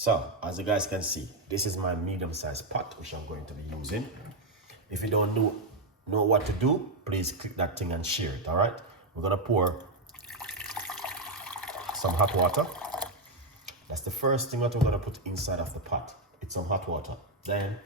So, as you guys can see, this is my medium-sized pot, which I'm going to be using. If you don't know what to do, please click that thing and share it, all right? We're gonna pour some hot water. That's the first thing that we're gonna put inside of the pot. It's some hot water. Then,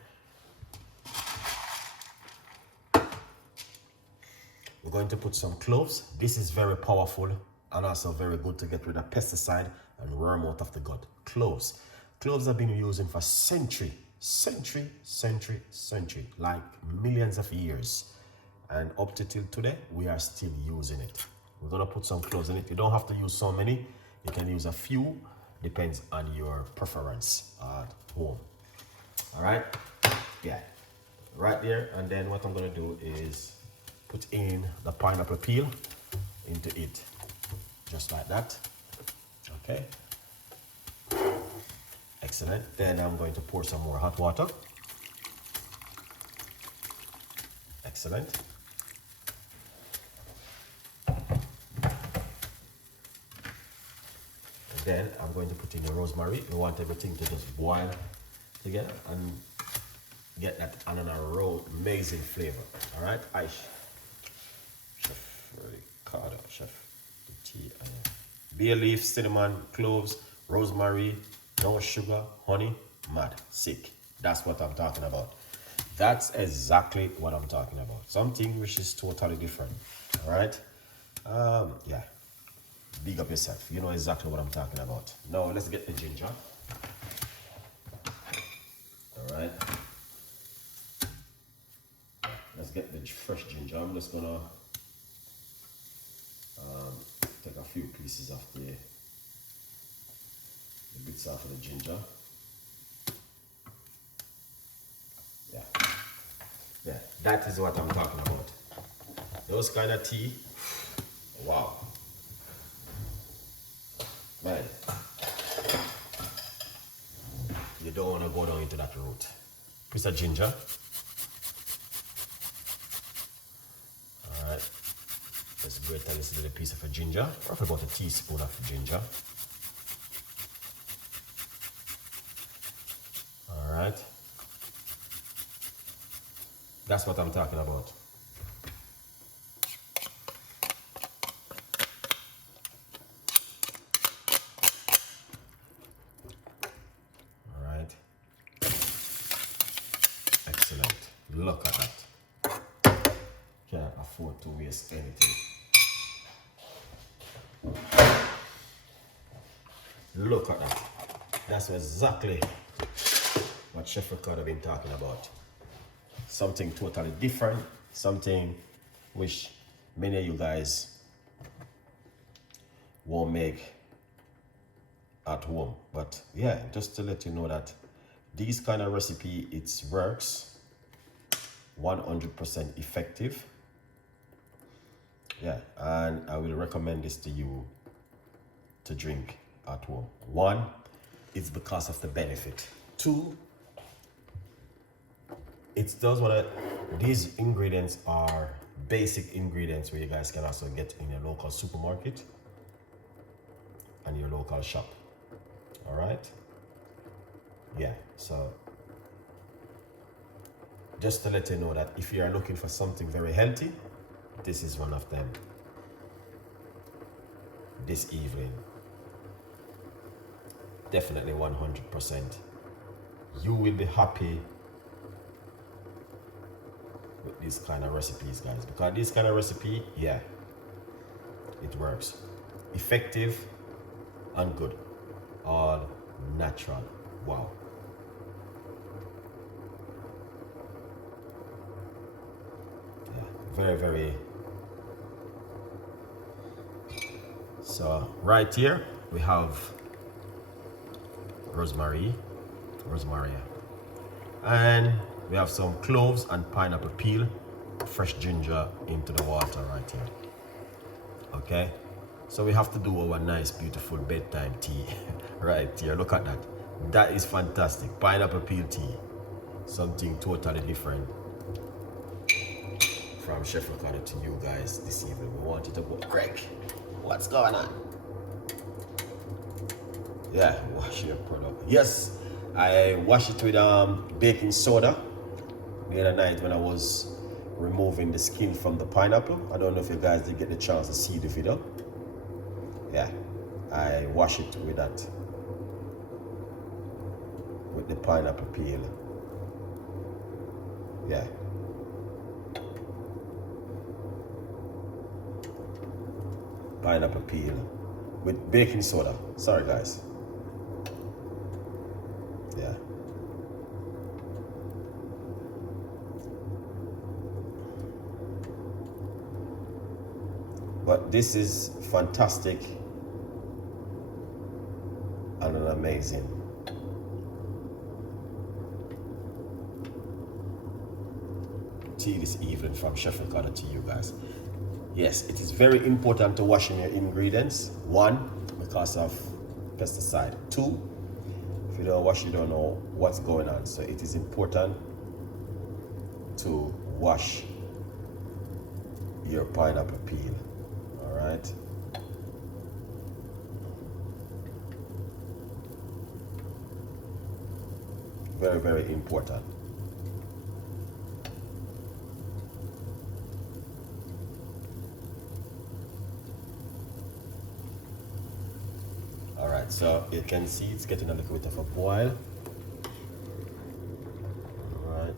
we're going to put some cloves. This is very powerful and also very good to get rid of pesticide and worm out of the gut. Cloves. Cloves have been using for century, like millions of years. And up to till today, we are still using it. We're gonna put some cloves in it. You don't have to use so many. You can use a few, depends on your preference at home. All right, yeah, right there. And then what I'm gonna do is put in the pineapple peel into it, just like that. Okay. Excellent. Then I'm going to pour some more hot water. Excellent. And then I'm going to put in the rosemary. We want everything to just boil together and get that on an amazing flavor. All right, Chef Ricardo, Chef the tea. Bay leaf, cinnamon, cloves, rosemary. No sugar, honey, mad, sick. That's what I'm talking about. That's exactly what I'm talking about. Something which is totally different. All right? Yeah. Big up yourself. You know exactly what I'm talking about. Now, let's get the ginger. All right. Let's get the fresh ginger. I'm just going to take a few pieces of the bits off of the ginger. Yeah, that is what I'm talking about. Those kind of tea, wow, man, you don't want to go down into that route. Piece of ginger. All right, let's grate a little piece of a ginger, roughly about a teaspoon of ginger. Right, that's what I'm talking about. All right, excellent. Look at that. Can't afford to waste anything. Look at that. That's exactly what Chef Ricardo have been talking about. Something totally different, something which many of you guys won't make at home. But yeah, just to let you know that these kind of recipe, it works 100% effective. Yeah, and I will recommend this to you to drink at home. One, it's because of the benefit. Two, it does what these ingredients are basic ingredients where you guys can also get in your local supermarket and your local shop. All right, yeah, so just to let you know that if you are looking for something very healthy, this is one of them this evening. Definitely 100%. You will be happy with these kind of recipes, guys, because this kind of recipe, yeah, it works. Effective and good. All natural. Wow. Yeah, very, very. So right here we have rosemary, and we have some cloves and pineapple peel, fresh ginger into the water right here. Okay, so we have to do our nice beautiful bedtime tea right here. Look at that. That is fantastic. Pineapple peel tea, something totally different from Chef Ricardo to you guys this evening. We want you to go, Greg, what's going on? Yeah, wash your product. Yes, I wash it with baking soda the other night when I was removing the skin from the pineapple. I don't know if you guys did get the chance to see the video. Yeah, I wash it with that, with the pineapple peel. Yeah. Pineapple peel with baking soda. Sorry guys. Yeah. But this is fantastic and an amazing tea this evening from Chef Ricardo to you guys. Yes, it is very important to washing your ingredients. 1, because of pesticide. 2, if you don't wash, you don't know what's going on. So it is important to wash your pineapple peel. All right. Very, very important. All right, so you can see it's getting a little bit of a boil. All right.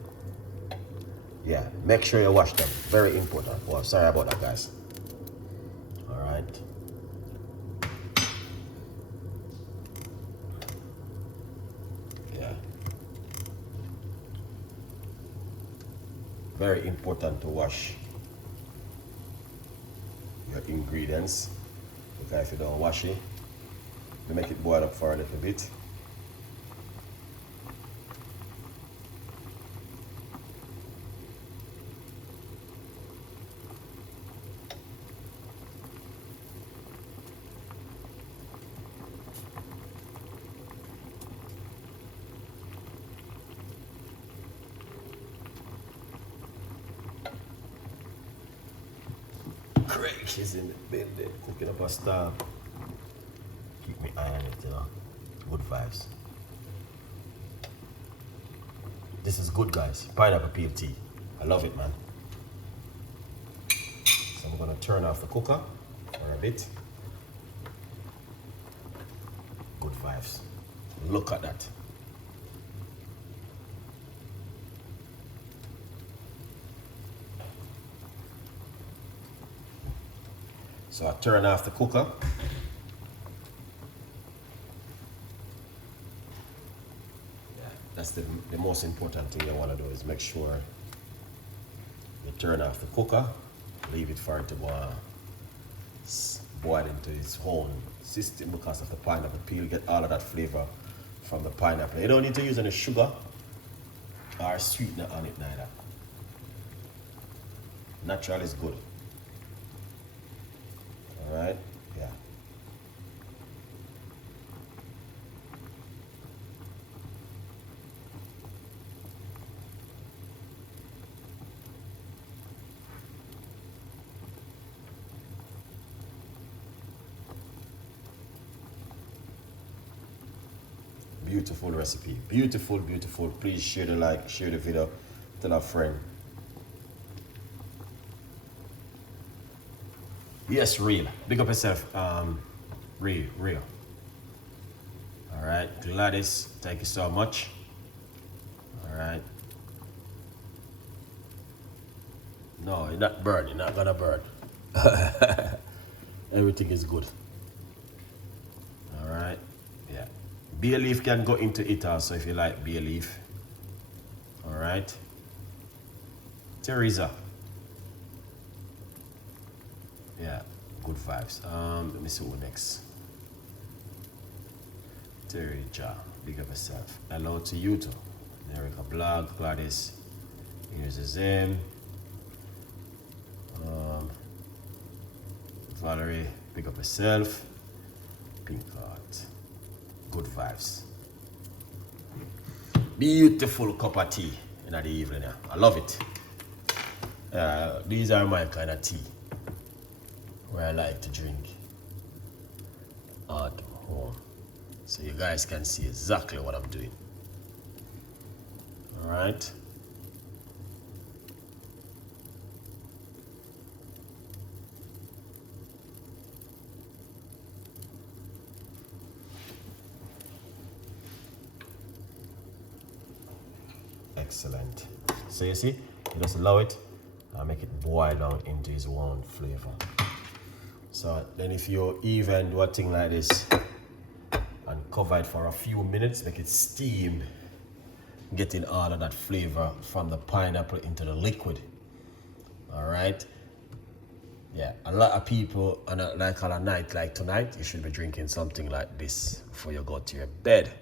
Yeah, make sure you wash them. Very important. Well, sorry about that, guys. All right. Yeah. Very important to wash your ingredients, because if you don't wash it, you make it boil up for a little bit. Craig is in the building, cooking up a star. Keep me eye on it, you know. Good vibes. This is good, guys. Pineapple peel tea. I love it, man. So I'm gonna turn off the cooker for a bit. Good vibes. Look at that. So I turn off the cooker. Yeah, that's the most important thing you want to do, is make sure you turn off the cooker, leave it for it to boil into its own system, because of the pineapple peel. Get all of that flavor from the pineapple. You don't need to use any sugar or sweetener on it neither. Natural is good. All right, yeah. Beautiful recipe. Beautiful, beautiful. Please share the like, share the video, tell a friend. Yes, real. Big up yourself. Real. All right, Gladys, thank you so much. All right. No, you're not burn. You're not gonna burn. Everything is good. All right. Yeah. Bay leaf can go into it also if you like bay leaf. All right. Teresa. Yeah, good vibes. Let me see who next. Terry Ja, big up yourself. Hello to you too. Erica Blog, Gladys. Here's his name. Valerie, big up yourself. Pink Heart. Good vibes. Beautiful cup of tea in the evening. Yeah. I love it. These are my kind of tea where I like to drink at home. so you guys can see exactly what I'm doing. All right. Excellent. So you see, you just allow it and make it boil down into its own flavor. So then if you even do a thing like this and cover it for a few minutes, make it steam, getting all of that flavor from the pineapple into the liquid. All right. Yeah, a lot of people on a night like tonight, you should be drinking something like this before you go to your bed.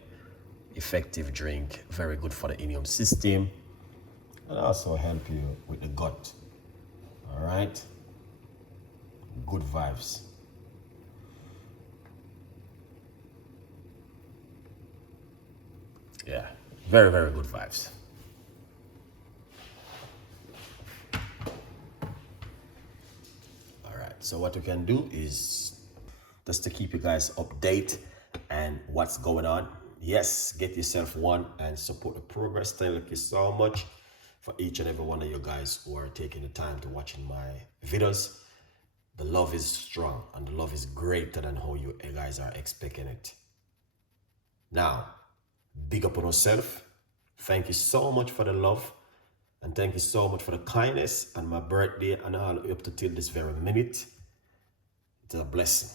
Effective drink, very good for the immune system, and also help you with the gut. All right, good vibes. Yeah, very, very good vibes. All right, so what we can do is just to keep you guys update and what's going on. Yes, get yourself one and support the progress. Thank you so much for each and every one of you guys who are taking the time to watching my videos. The love is strong and the love is greater than how you guys are expecting it. Now, big up on yourself. Thank you so much for the love and thank you so much for the kindness and my birthday and all up to till this very minute. It's a blessing.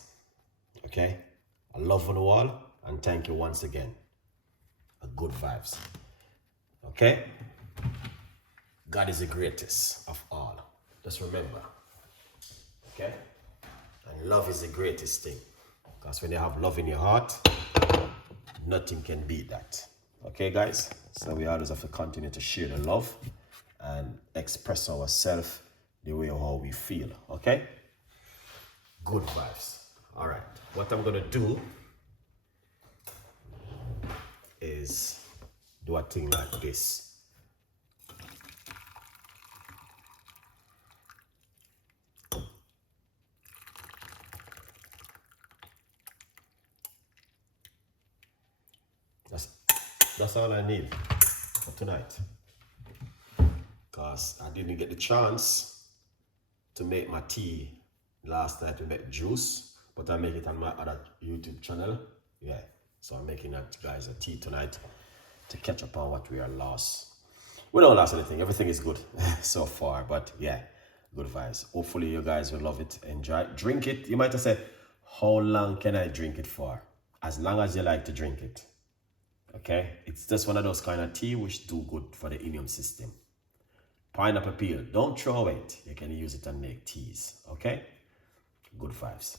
Okay? I love on you all and thank you once again. Good vibes. Okay? God is the greatest of all. Just remember. Okay? And love is the greatest thing. Because when you have love in your heart, nothing can beat that. Okay, guys? So we always have to continue to share the love and express ourselves the way how we feel. Okay? Good vibes. All right. What I'm going to do is do a thing like this. That's all I need for tonight. Because I didn't get the chance to make my tea last night. We made juice, but I make it on my other YouTube channel. Yeah, so I'm making that guys a tea tonight to catch up on what we are lost. We don't lost anything. Everything is good so far, but yeah, good vibes. Hopefully you guys will love it, enjoy it. Drink it. You might have said, how long can I drink it for? As long as you like to drink it. Okay, it's just one of those kind of tea which do good for the immune system. Pineapple peel, don't throw it. You can use it and make teas. Okay, good vibes.